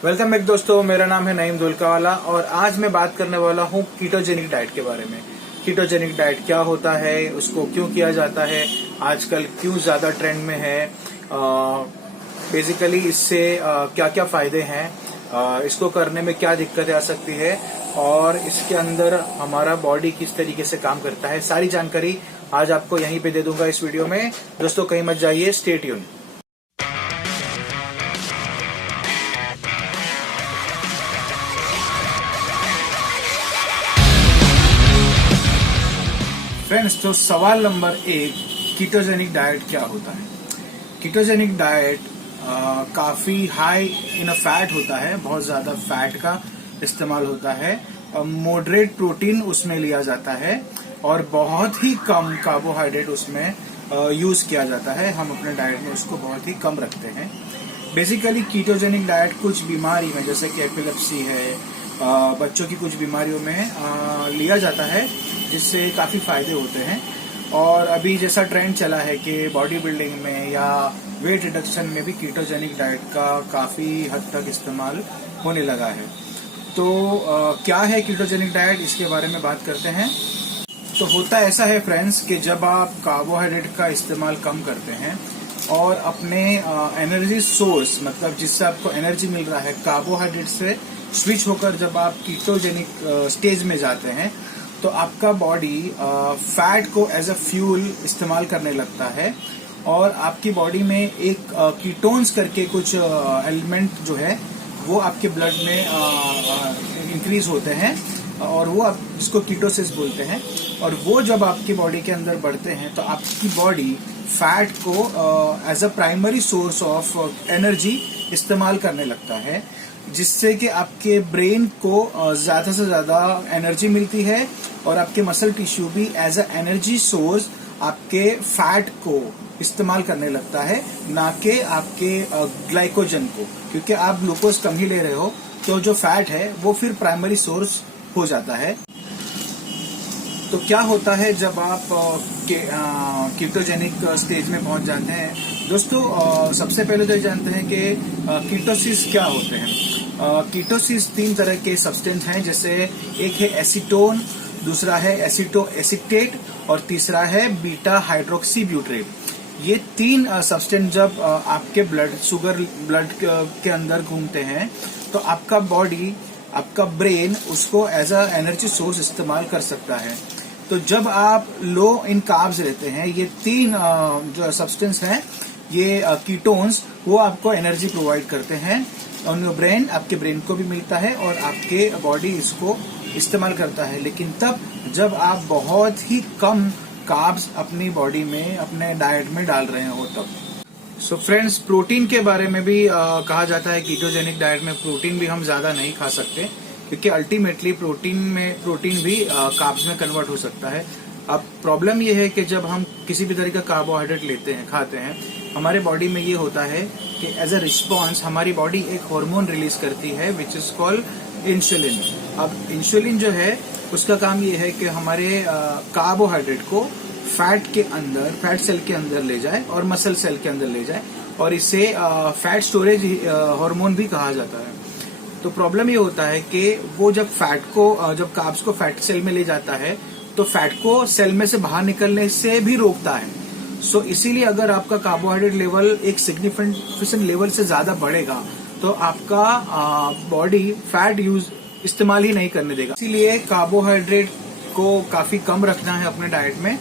Welcome back दोस्तों, मेरा नाम है नईम दुलकावाला और आज मैं बात करने वाला हूँ कीटोजेनिक डाइट के बारे में। कीटोजेनिक डाइट क्या होता है, उसको क्यों किया जाता है, आजकल क्यों ज्यादा ट्रेंड में है, बेसिकली इससे क्या क्या फायदे हैं, इसको करने में क्या दिक्कतें आ सकती है और इसके अंदर हमारा बॉडी किस तरीके से काम करता है, सारी जानकारी आज आपको यहीं पे दे दूंगा इस वीडियो में। दोस्तों कहीं मत जाइए, स्टे ट्यून। फ्रेंड्स, तो सवाल नंबर 1, कीटोजेनिक डाइट क्या होता है। कीटोजेनिक डाइट काफी हाई इन फैट होता है, बहुत ज्यादा फैट का इस्तेमाल होता है, मॉडरेट प्रोटीन उसमें लिया जाता है और बहुत ही कम कार्बोहाइड्रेट उसमें यूज किया जाता है। हम अपने डाइट में उसको बहुत ही कम रखते हैं। बेसिकली कीटोजेनिक डाइट कुछ बीमारी में, जैसे कि एपिलेप्सी है, बच्चों की कुछ बीमारियों में लिया जाता है, जिससे काफी फायदे होते हैं। और अभी जैसा ट्रेंड चला है कि बॉडी बिल्डिंग में या वेट रिडक्शन में भी कीटोजेनिक डाइट का काफी हद तक इस्तेमाल होने लगा है। तो क्या है कीटोजेनिक डाइट, इसके बारे में बात करते हैं। तो होता ऐसा है फ्रेंड्स कि जब आप कार्बोहाइड्रेट का इस्तेमाल कम करते हैं और अपने एनर्जी सोर्स, मतलब जिससे आपको एनर्जी मिल रहा है, कार्बोहाइड्रेट से स्विच होकर जब आप कीटोजेनिक स्टेज में जाते हैं तो आपका बॉडी फैट को एज अ फ्यूल इस्तेमाल करने लगता है और आपकी बॉडी में एक कीटोन्स करके कुछ एलिमेंट जो है वो आपके ब्लड में इंक्रीज होते हैं और वो आप जिसको कीटोसिस बोलते हैं। और वो जब आपकी बॉडी के अंदर बढ़ते हैं तो आपकी बॉडी फैट को as a primary source of energy इस्तेमाल करने लगता है, जिससे कि आपके ब्रेन को ज्यादा से ज्यादा एनर्जी मिलती है और आपके मसल टिश्यू भी एज अ एनर्जी सोर्स आपके फैट को इस्तेमाल करने लगता है, ना कि आपके ग्लाइकोजन को। क्योंकि आप ग्लूकोज कम ही ले रहे हो तो जो फैट है वो फिर प्राइमरी सोर्स हो जाता है। तो क्या होता है जब आप कीटोजेनिक स्टेज में पहुंच जाते हैं। दोस्तों सबसे पहले तो ये जानते हैं कि कीटोसिस क्या होते हैं। कीटोसिस 3 तरह के सब्सटेंस हैं, जैसे एक है एसीटोन, दूसरा है एसिटेट और तीसरा है बीटा हाइड्रोक्सी ब्यूट्रेट। ये 3 सब्सटेंस जब आपके ब्लड के अंदर घूमते हैं तो आपका बॉडी, आपका ब्रेन उसको एज अ एनर्जी सोर्स इस्तेमाल कर सकता है। तो जब आप लो इन कार्ब्स लेते हैं, ये 3 जो सब्सटेंस हैं, ये कीटोन्स, वो आपको एनर्जी प्रोवाइड करते हैं और ब्रेन, आपके ब्रेन को भी मिलता है और आपके बॉडी इसको इस्तेमाल करता है। लेकिन तब जब आप बहुत ही कम कार्ब्स अपनी बॉडी में, अपने डाइट में डाल रहे हो तब। सो फ्रेंड्स, प्रोटीन के बारे में भी कहा जाता है कीटोजेनिक डाइट में प्रोटीन भी हम ज्यादा नहीं खा सकते, क्योंकि अल्टीमेटली प्रोटीन भी कार्ब्स में कन्वर्ट हो सकता है। अब प्रॉब्लम ये है कि जब हम किसी भी तरह का कार्बोहाइड्रेट लेते हैं, खाते हैं, हमारे बॉडी में ये होता है कि एज अ रिस्पॉन्स हमारी बॉडी एक हार्मोन रिलीज करती है विच इज कॉल्ड इंसुलिन। अब इंसुलिन जो है उसका काम ये है कि हमारे कार्बोहाइड्रेट को फैट के अंदर, फैट सेल के अंदर ले जाए और मसल सेल के अंदर ले जाए, और इसे फैट स्टोरेज हार्मोन भी कहा जाता है। तो प्रॉब्लम ये होता है कि वो जब जब कार्ब्स को फैट सेल में ले जाता है तो फैट को सेल में से बाहर निकलने से भी रोकता है। सो इसीलिए अगर आपका कार्बोहाइड्रेट लेवल एक सिग्निफिकेंट लेवल से ज्यादा बढ़ेगा तो आपका बॉडी फैट इस्तेमाल ही नहीं करने देगा। इसीलिए कार्बोहाइड्रेट को काफी कम रखना है अपने डाइट में,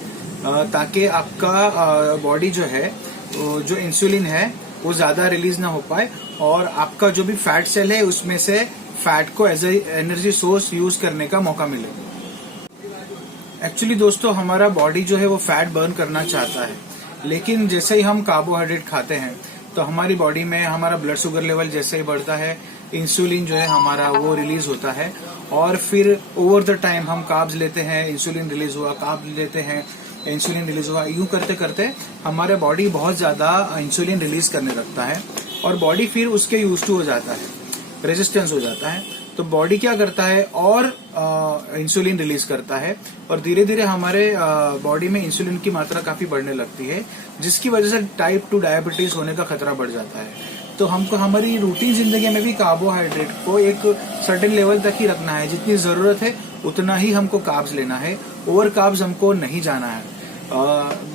ताकि आपका बॉडी जो है, जो इंसुलिन है, वो ज्यादा रिलीज ना हो पाए और आपका जो भी फैट सेल है उसमें से फैट को as a energy source use करने का मौका मिले। एक्चुअली दोस्तों, हमारा बॉडी जो है वो फैट बर्न करना चाहता है, लेकिन जैसे ही हम कार्बोहाइड्रेट खाते हैं तो हमारी बॉडी में हमारा ब्लड शुगर लेवल जैसे ही बढ़ता है, इंसुलिन जो है हमारा वो रिलीज होता है और फिर ओवर द टाइम हम कार्ब्स लेते हैं, इंसुलिन रिलीज हुआ, कार्ब्स लेते हैं, इंसुलिन रिलीज हुआ, यूं करते करते हमारे बॉडी बहुत ज्यादा इंसुलिन रिलीज करने लगता है और बॉडी फिर उसके यूज टू हो जाता है, रेजिस्टेंस हो जाता है। तो बॉडी क्या करता है और इंसुलिन रिलीज करता है और धीरे धीरे हमारे बॉडी में इंसुलिन की मात्रा काफी बढ़ने लगती है, जिसकी वजह से टाइप 2 डायबिटीज होने का खतरा बढ़ जाता है। तो हमको हमारी रूटीन जिंदगी में भी कार्बोहाइड्रेट को एक सर्टेन लेवल तक ही रखना है। जितनी जरूरत है उतना ही हमको कार्ब्स लेना है, ओवर कार्ब्स हमको नहीं जाना है।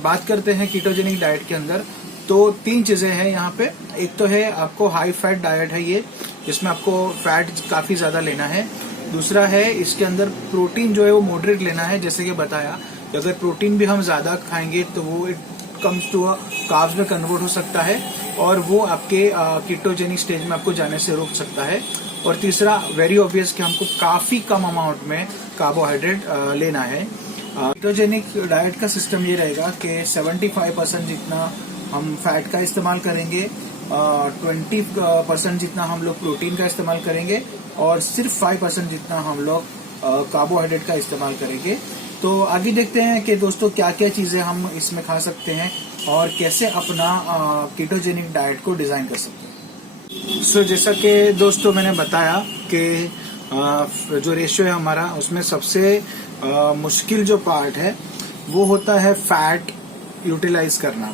बात करते हैं कीटोजेनिक डाइट के अंदर, तो 3 चीजें हैं यहाँ पे। एक तो है आपको हाई फैट डाइट है ये, जिसमें आपको फैट काफी ज्यादा लेना है। दूसरा है इसके अंदर प्रोटीन जो है वो मॉडरेट लेना है, जैसे कि बताया कि अगर प्रोटीन भी हम ज्यादा खाएंगे तो वो इट कम्स टू कार्ब्स में कन्वर्ट हो सकता है और वो आपके कीटोजेनिक स्टेज में आपको जाने से रोक सकता है। और तीसरा वेरी ऑब्वियस कि हमको काफी कम अमाउंट में कार्बोहाइड्रेट लेना है। कीटोजेनिक डाइट का सिस्टम ये रहेगा कि 75% जितना हम फैट का इस्तेमाल करेंगे, 20% जितना हम लोग प्रोटीन का इस्तेमाल करेंगे और सिर्फ 5% जितना हम लोग कार्बोहाइड्रेट का इस्तेमाल करेंगे। तो आगे देखते हैं कि दोस्तों क्या क्या चीजें हम इसमें खा सकते हैं और कैसे अपना कीटोजेनिक डाइट को डिजाइन कर सकते हैं। सो जैसा कि दोस्तों मैंने बताया कि जो रेशियो है हमारा, उसमें सबसे मुश्किल जो पार्ट है वो होता है फैट यूटिलाइज करना।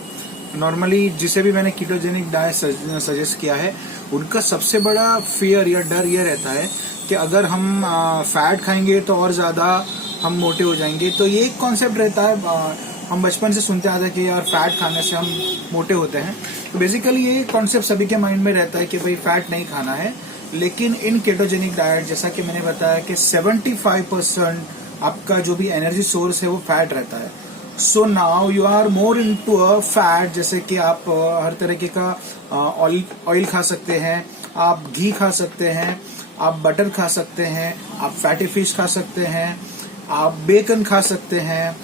नॉर्मली जिसे भी मैंने कीटोजेनिक डाइट सजेस्ट किया है, उनका सबसे बड़ा फियर या डर ये रहता है कि अगर हम फैट खाएंगे तो और ज्यादा हम मोटे हो जाएंगे। तो ये एक कॉन्सेप्ट रहता है, हम बचपन से सुनते आते हैं कि यार फैट खाने से हम मोटे होते हैं। तो बेसिकली ये कॉन्सेप्ट सभी के माइंड में रहता है कि भाई फैट नहीं खाना है। लेकिन इन कीटोजेनिक डाइट, जैसा कि मैंने बताया कि 75% आपका जो भी एनर्जी सोर्स है वो फैट रहता है। So now you are more into a fat, जैसे कि आप हर तरीके का ऑयल खा सकते हैं, आप घी खा सकते हैं, आप बटर खा सकते हैं, आप फैटी फिश खा सकते हैं, आप बेकन खा सकते हैं।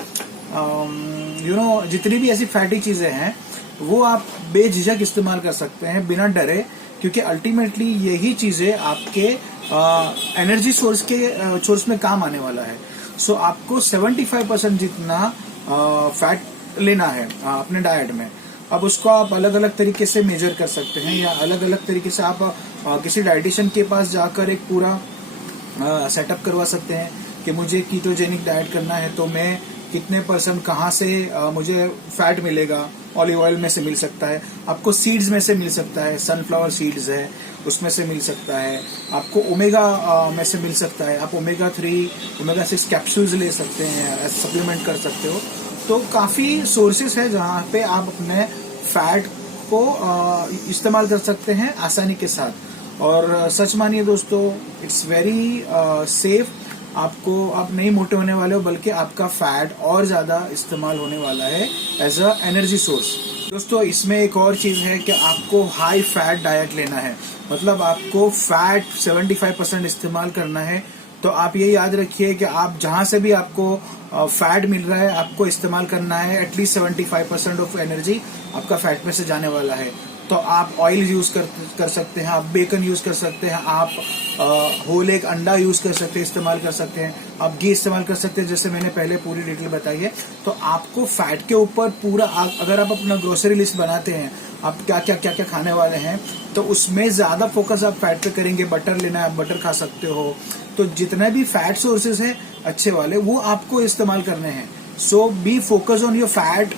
जितनी भी ऐसी फैटी चीजें हैं वो आप बेझिझक इस्तेमाल कर सकते हैं बिना डरे, क्योंकि अल्टीमेटली यही चीजें आपके एनर्जी सोर्स में काम आने वाला है। सो आपको 75% जितना फैट लेना है अपने डाइट में। अब उसको आप अलग अलग तरीके से मेजर कर सकते हैं, या अलग अलग तरीके से आप किसी डाइटिशियन के पास जाकर एक पूरा सेटअप करवा सकते हैं कि मुझे कीटोजेनिक डाइट करना है तो मैं कितने % कहाँ से मुझे फैट मिलेगा। ऑलिव ऑयल में से मिल सकता है, आपको सीड्स में से मिल सकता है, सनफ्लावर सीड्स है उसमें से मिल सकता है, आपको ओमेगा में से मिल सकता है, आप ओमेगा 3, ओमेगा 6 कैप्सूल्स ले सकते हैं, सप्लीमेंट कर सकते हो। तो काफी सोर्सेस है जहाँ पे आप अपने फैट को इस्तेमाल कर सकते हैं आसानी के साथ। और सच मानिए दोस्तों, इट्स वेरी सेफ। आप नहीं मोटे होने वाले हो, बल्कि आपका फैट और ज्यादा इस्तेमाल होने वाला है एज अ एनर्जी सोर्स। दोस्तों इसमें एक और चीज है कि आपको हाई फैट डाइट लेना है, मतलब आपको फैट 75% इस्तेमाल करना है। तो आप ये याद रखिए कि आप जहां से भी आपको फैट मिल रहा है, आपको इस्तेमाल करना है एटलीस्ट 75% ऑफ एनर्जी आपका फैट में से जाने वाला है। तो आप ऑयल यूज कर सकते हैं, आप बेकन यूज कर सकते हैं, आप होल एक अंडा यूज कर सकते हैं, इस्तेमाल कर सकते हैं, आप घी इस्तेमाल कर सकते हैं, जैसे मैंने पहले पूरी डिटेल बताई है। तो आपको फैट के ऊपर पूरा, अगर आप अपना ग्रोसरी लिस्ट बनाते हैं, आप क्या क्या खाने वाले हैं, तो उसमें ज्यादा फोकस आप फैट पे करेंगे। बटर लेना है, आप बटर खा सकते हो। तो जितने भी फैट सोर्सेज हैं अच्छे वाले, वो आपको इस्तेमाल करने हैं। So be focus on your fat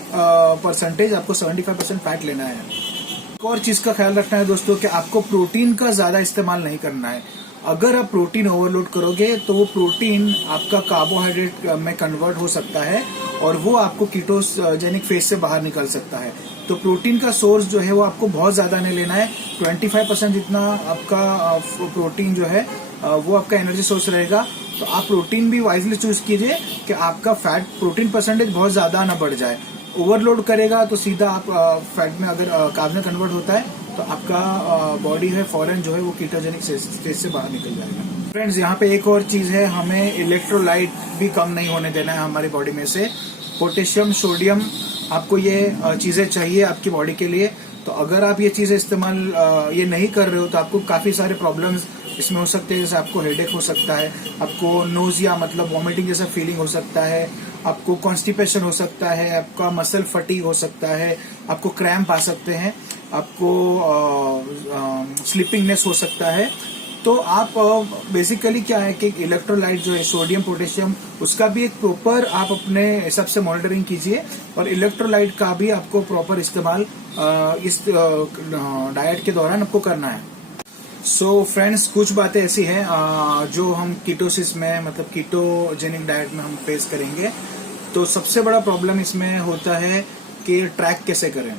percentage, आपको 75% फैट लेना है। एक और चीज का ख्याल रखना है दोस्तों कि आपको प्रोटीन का ज्यादा इस्तेमाल नहीं करना है। अगर आप प्रोटीन ओवरलोड करोगे तो वो प्रोटीन आपका कार्बोहाइड्रेट में कन्वर्ट हो सकता है और वो आपको कीटोजेनिक फेज से बाहर निकल सकता है। तो प्रोटीन का सोर्स जो है वो आपको बहुत ज्यादा नहीं लेना है। 25% जितना आपका प्रोटीन जो है वो आपका एनर्जी सोर्स रहेगा। तो आप प्रोटीन भी वाइजली चूज कीजिए कि आपका फैट प्रोटीन परसेंटेज बहुत ज्यादा ना बढ़ जाए। ओवरलोड करेगा तो सीधा आप फैट में अगर कार्ब में कन्वर्ट होता है तो आपका बॉडी है फौरन जो है वो कीटोजेनिक स्टेज से बाहर निकल जाएगा। फ्रेंड्स यहाँ पे एक और चीज है, हमें इलेक्ट्रोलाइट भी कम नहीं होने देना है हमारी बॉडी में से। पोटेशियम, सोडियम, आपको ये चीजें चाहिए आपकी बॉडी के लिए। तो अगर आप ये चीजें इस्तेमाल ये नहीं कर रहे हो तो आपको काफी सारे प्रॉब्लम्स इसमें हो सकते हैं। जैसे आपको हेडेक हो सकता है, आपको नोजिया मतलब वॉमिटिंग जैसा फीलिंग हो सकता है, आपको कॉन्स्टिपेशन हो सकता है, आपका मसल फटीग हो सकता है, आपको क्रैम्प आ सकते हैं, आपको स्लीपिंगनेस हो सकता है। तो आप बेसिकली क्या है कि इलेक्ट्रोलाइट जो है सोडियम पोटेशियम उसका भी एक प्रॉपर आप अपने हिसाब से मॉनिटरिंग कीजिए, और इलेक्ट्रोलाइट का भी आपको प्रॉपर इस्तेमाल इस डाइट के दौरान आपको करना है। सो फ्रेंड्स, कुछ बातें ऐसी हैं जो हम कीटोसिस में मतलब कीटोजेनिक डाइट में हम फेस करेंगे। तो सबसे बड़ा प्रॉब्लम इसमें होता है कि ट्रैक कैसे करें,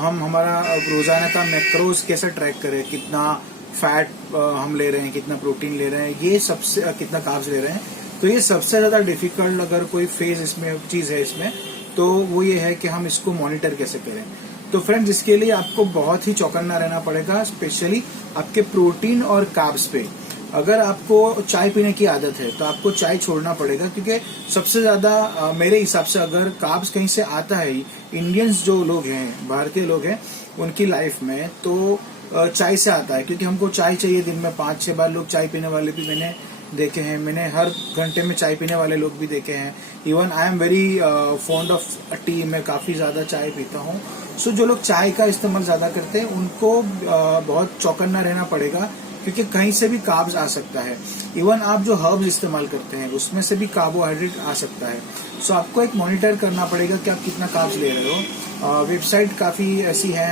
हम हमारा रोजाना का मैक्रोज कैसे ट्रैक करें, कितना फैट हम ले रहे हैं, कितना प्रोटीन ले रहे हैं, ये सबसे कितना कार्ब्स ले रहे हैं। तो ये सबसे ज्यादा डिफिकल्ट अगर कोई फेज इसमें चीज है इसमें, तो वो ये है कि हम इसको मॉनिटर कैसे करें। तो फ्रेंड्स, इसके लिए आपको बहुत ही चौकन्ना रहना पड़ेगा, स्पेशली आपके प्रोटीन और कार्ब्स पे। अगर आपको चाय पीने की आदत है तो आपको चाय छोड़ना पड़ेगा, क्योंकि सबसे ज्यादा मेरे हिसाब से अगर कार्ब्स कहीं से आता है, इंडियंस जो लोग हैं, बाहर के लोग हैं, उनकी लाइफ में तो चाय से आता है। क्योंकि हमको चाय चाहिए, दिन में 5-6 बार लोग चाय पीने वाले भी मैंने देखे हैं, मैंने हर घंटे में चाय पीने वाले लोग भी देखे हैं। Even I am very fond of T, मैं काफी ज्यादा चाय पीता हूँ। सो जो लोग चाय का इस्तेमाल ज्यादा करते हैं उनको बहुत चौकन्ना रहना पड़ेगा, क्योंकि कहीं से भी कार्ब्स आ सकता है। इवन आप जो हर्ब्स इस्तेमाल करते हैं उसमें से भी कार्बोहाइड्रेट आ सकता है। सो आपको एक मॉनिटर करना पड़ेगा कि आप कितना कार्ब्स ले रहे हो। वेबसाइट काफी ऐसी है,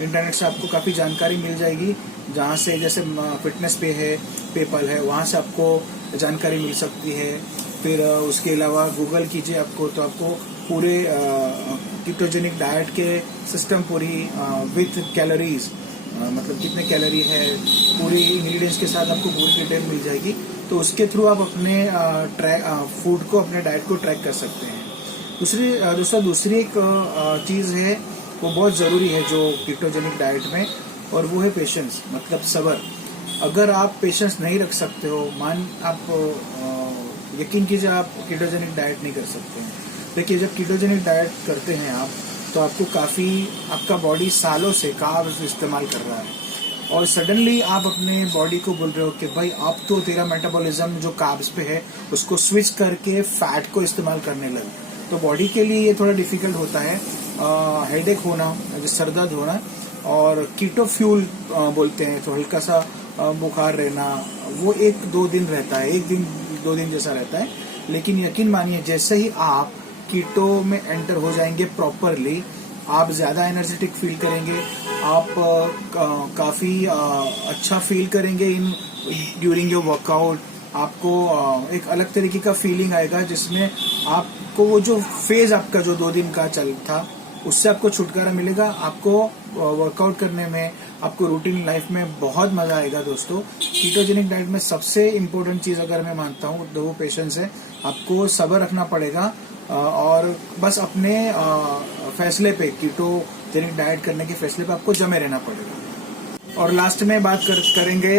इंटरनेट से आपको काफी जानकारी मिल जाएगी, जहाँ से जैसे फिटनेस पे है, पेपल है, वहाँ से आपको जानकारी मिल सकती है। फिर उसके अलावा गूगल कीजिए आपको, तो आपको पूरे कीटोजेनिक डाइट के सिस्टम पूरी विथ कैलोरीज, मतलब कितने कैलोरी है, पूरी इंग्रेडिएंट्स के साथ आपको पूरी डिटेल मिल जाएगी। तो उसके थ्रू आप अपने फूड को, अपने डाइट को ट्रैक कर सकते हैं। दूसरी एक चीज है, वो बहुत जरूरी है जो कीटोजेनिक डाइट में, और वो है पेशेंस, मतलब सब्र। अगर आप पेशेंस नहीं रख सकते हो, आप यकीन कीजिए आप कीटोजेनिक डाइट नहीं कर सकते हैं। देखिए, जब कीटोजेनिक डाइट करते हैं आप, तो आपको आपका बॉडी सालों से कार्ब्स इस्तेमाल कर रहा है, और सडनली आप अपने बॉडी को बोल रहे हो कि भाई अब तो तेरा मेटाबॉलिज्म जो कार्ब्स पे है उसको स्विच करके फैट को इस्तेमाल करने लगे। तो बॉडी के लिए ये थोड़ा डिफिकल्ट होता है, हेडेक होना, सर दर्द होना, और कीटो फ्यूल बोलते हैं, तो हल्का सा बुखार रहना, वो 1-2 दिन रहता है, 1-2 दिन जैसा रहता है। लेकिन यकीन मानिए, जैसे ही आप कीटो में एंटर हो जाएंगे प्रॉपरली, आप ज्यादा एनर्जेटिक फील करेंगे, आप काफी अच्छा फील करेंगे इन ड्यूरिंग योर वर्कआउट। आपको एक अलग तरीके का फीलिंग आएगा, जिसमें आपको वो जो फेज आपका जो 2 दिन का चल था, उससे आपको छुटकारा मिलेगा। आपको वर्कआउट करने में, आपको रूटीन लाइफ में बहुत मजा आएगा। दोस्तों, कीटोजेनिक डाइट में सबसे इम्पोर्टेंट चीज अगर मैं मानता हूँ तो वो पेशेंस है। आपको सब्र रखना पड़ेगा, और बस अपने फैसले पे, कीटोजेनिक डाइट करने के फैसले पे आपको जमे रहना पड़ेगा। और लास्ट में बात करेंगे,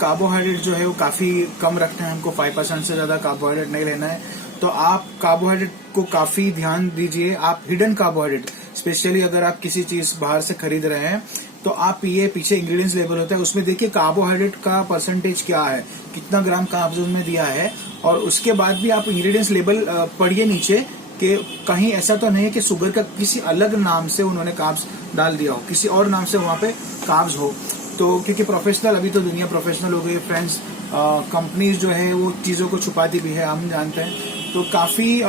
कार्बोहाइड्रेट जो है वो काफी कम रखना है हमको, 5% से ज्यादा कार्बोहाइड्रेट नहीं लेना है। तो आप कार्बोहाइड्रेट को काफी ध्यान दीजिए। आप हिडन कार्बोहाइड्रेट, स्पेशली अगर आप किसी चीज बाहर से खरीद रहे हैं, तो आप ये पीछे इंग्रेडिएंट्स लेबल होता है, उसमें देखिए कार्बोहाइड्रेट का परसेंटेज क्या है, कितना ग्राम कार्ब्स उसमें दिया है, और उसके बाद भी आप इंग्रेडिएंट्स लेबल पढ़िए नीचे कि कहीं ऐसा तो नहीं है कि शुगर का किसी अलग नाम से उन्होंने कार्ब्स डाल दिया हो, किसी और नाम से वहां पे कार्ब्स हो। तो क्योंकि प्रोफेशनल, अभी तो दुनिया प्रोफेशनल हो गई है फ्रेंड्स, कंपनीज जो है वो चीजों को छुपाती भी है, हम जानते हैं। तो काफी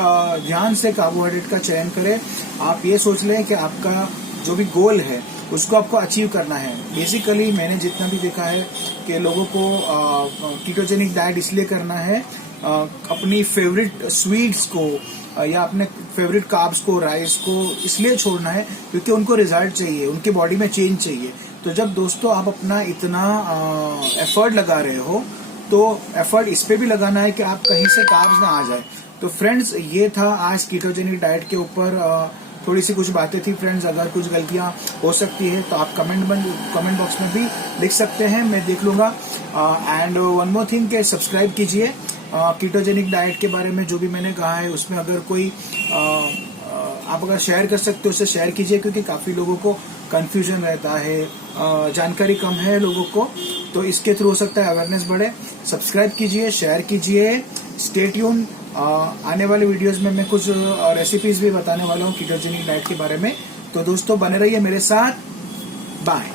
ध्यान से कार्बोहाइड्रेट का चयन करें। आप ये सोच लें कि आपका जो भी गोल है उसको आपको अचीव करना है। बेसिकली मैंने जितना भी देखा है कि लोगों को कीटोजेनिक डाइट इसलिए करना है, अपनी फेवरेट स्वीट्स को या अपने फेवरेट कार्ब्स को, राइस को इसलिए छोड़ना है क्योंकि उनको रिजल्ट चाहिए, उनके बॉडी में चेंज चाहिए। तो जब दोस्तों आप अपना इतना एफर्ट लगा रहे हो, तो एफर्ट इस पे भी लगाना है कि आप कहीं से कार्ब्स ना आ जाए। तो फ्रेंड्स, ये था आज कीटोजेनिक डाइट के ऊपर थोड़ी सी कुछ बातें थी फ्रेंड्स। अगर कुछ गलतियां हो सकती है तो आप कमेंट बॉक्स में भी लिख सकते हैं, मैं देख लूंगा। एंड वन मोर थिंग के सब्सक्राइब कीजिए। कीटोजेनिक डाइट के बारे में जो भी मैंने कहा है उसमें अगर कोई आप अगर शेयर कर सकते हो उसे शेयर कीजिए, क्योंकि काफी लोगों को कंफ्यूजन रहता है, जानकारी कम है लोगों को, तो इसके थ्रू हो सकता है अवेयरनेस बढ़े। सब्सक्राइब कीजिए, शेयर कीजिए, स्टे ट्यून। आने वाले वीडियोस में मैं कुछ रेसिपीज भी बताने वाला हूँ कीटोजेनिक डाइट के बारे में। तो दोस्तों बने रहिए मेरे साथ, बाय।